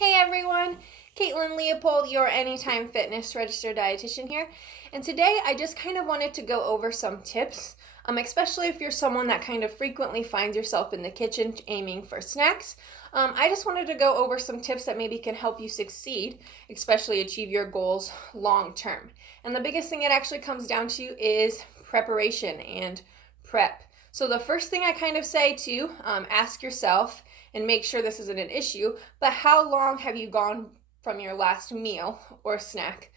Hey everyone, Caitlin Leopold, your Anytime Fitness registered dietitian here. And today I just kind of wanted to go over some tips, especially if you're someone that kind of frequently finds yourself in the kitchen aiming for snacks. I just wanted to go over some tips that maybe can help you succeed, especially achieve your goals long term. And the biggest thing it actually comes down to is preparation and prep. So the first thing I kind of say to ask yourself, and make sure this isn't an issue, but how long have you gone from your last meal or snack?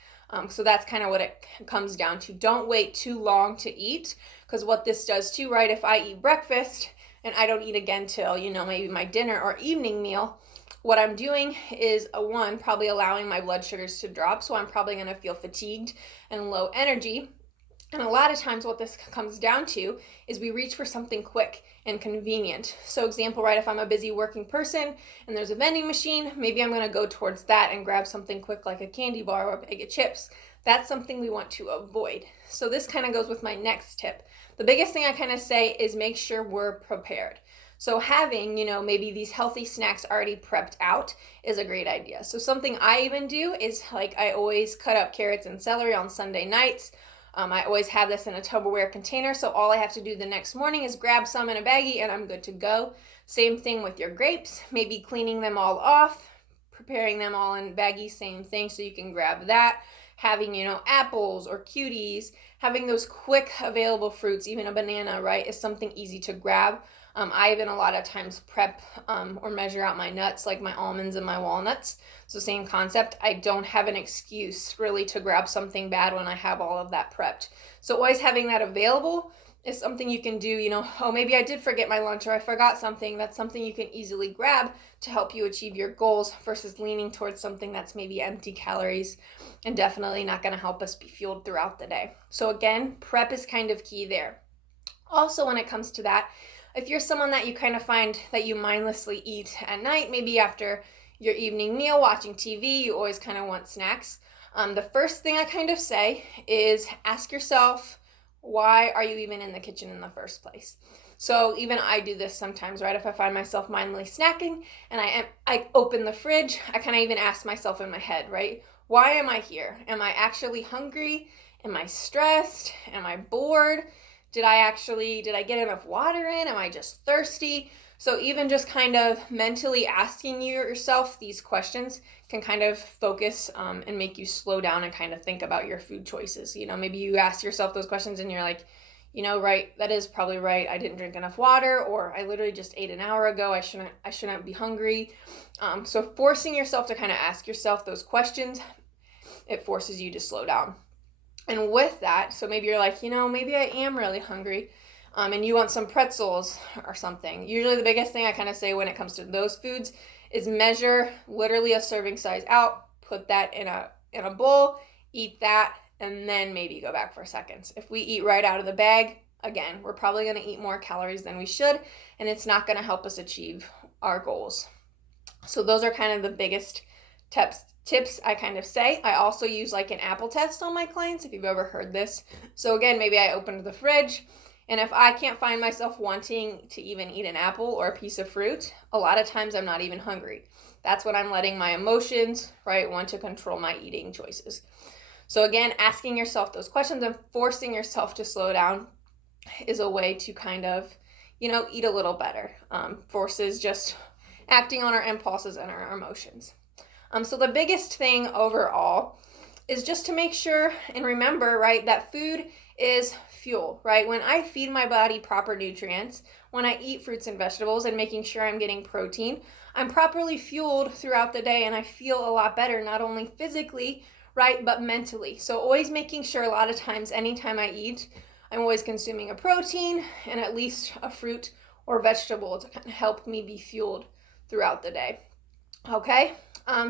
So that's kind of what it comes down to. Don't wait too long to eat, because what this does too, right? If I eat breakfast and I don't eat again till, maybe my dinner or evening meal, what I'm doing is probably allowing my blood sugars to drop. So I'm probably going to feel fatigued and low energy. And a lot of times what this comes down to is we reach for something quick and convenient. So example, right, if I'm a busy working person and there's a vending machine, maybe I'm going to go towards that and grab something quick like a candy bar or a bag of chips. That's something we want to avoid. So this kind of goes with my next tip. The biggest thing I kind of say is make sure we're prepared. So having, maybe these healthy snacks already prepped out is a great idea. So something I even do is I always cut up carrots and celery on Sunday nights. I always have this in a Tupperware container, so all I have to do the next morning is grab some in a baggie and I'm good to go. Same thing with your grapes, maybe cleaning them all off, preparing them all in baggies, same thing, so you can grab that. Having, apples or cuties, having those quick available fruits, even a banana, right, is something easy to grab. I even a lot of times prep or measure out my nuts, like my almonds and my walnuts. So same concept. I don't have an excuse really to grab something bad when I have all of that prepped. So always having that available is something you can do, maybe I did forget my lunch or I forgot something. That's something you can easily grab to help you achieve your goals versus leaning towards something that's maybe empty calories and definitely not going to help us be fueled throughout the day. So again, prep is kind of key there. Also, when it comes to that, if you're someone that you kind of find that you mindlessly eat at night, maybe after your evening meal, watching TV, you always kind of want snacks. The first thing I kind of say is ask yourself, why are you even in the kitchen in the first place? So even I do this sometimes, right? If I find myself mindlessly snacking and I open the fridge, I kind of even ask myself in my head, right? Why am I here? Am I actually hungry? Am I stressed? Am I bored? Did I get enough water in? Am I just thirsty? So even just kind of mentally asking yourself these questions can kind of focus and make you slow down and kind of think about your food choices. Maybe you ask yourself those questions and you're like, right, that is probably right. I didn't drink enough water, or I literally just ate an hour ago. I shouldn't be hungry. So forcing yourself to kind of ask yourself those questions, it forces you to slow down. And with that, so maybe you're like, maybe I am really hungry, and you want some pretzels or something. Usually the biggest thing I kind of say when it comes to those foods is measure literally a serving size out, put that in a bowl, eat that, and then maybe go back for seconds. If we eat right out of the bag, again, we're probably going to eat more calories than we should, and it's not going to help us achieve our goals. So those are kind of the biggest tips I kind of say. I also use an apple test on my clients, if you've ever heard this. So again, maybe I opened the fridge, and if I can't find myself wanting to even eat an apple or a piece of fruit, a lot of times I'm not even hungry. That's when I'm letting my emotions, right, want to control my eating choices. So again, asking yourself those questions and forcing yourself to slow down is a way to kind of, eat a little better, versus just acting on our impulses and our emotions. So the biggest thing overall is just to make sure and remember, right, that food is fuel, right? When I feed my body proper nutrients, when I eat fruits and vegetables and making sure I'm getting protein, I'm properly fueled throughout the day and I feel a lot better, not only physically, right, but mentally. So always making sure, a lot of times, anytime I eat, I'm always consuming a protein and at least a fruit or vegetable to kind of help me be fueled throughout the day. Okay?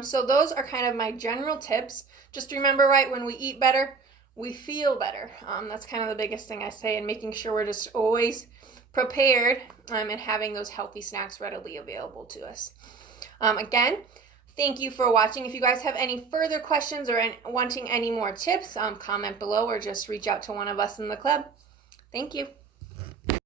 So those are kind of my general tips. Just remember, right, when we eat better, we feel better. That's kind of the biggest thing I say, and making sure we're just always prepared and having those healthy snacks readily available to us. Again, thank you for watching. If you guys have any further questions or wanting any more tips, comment below or just reach out to one of us in the club. Thank you.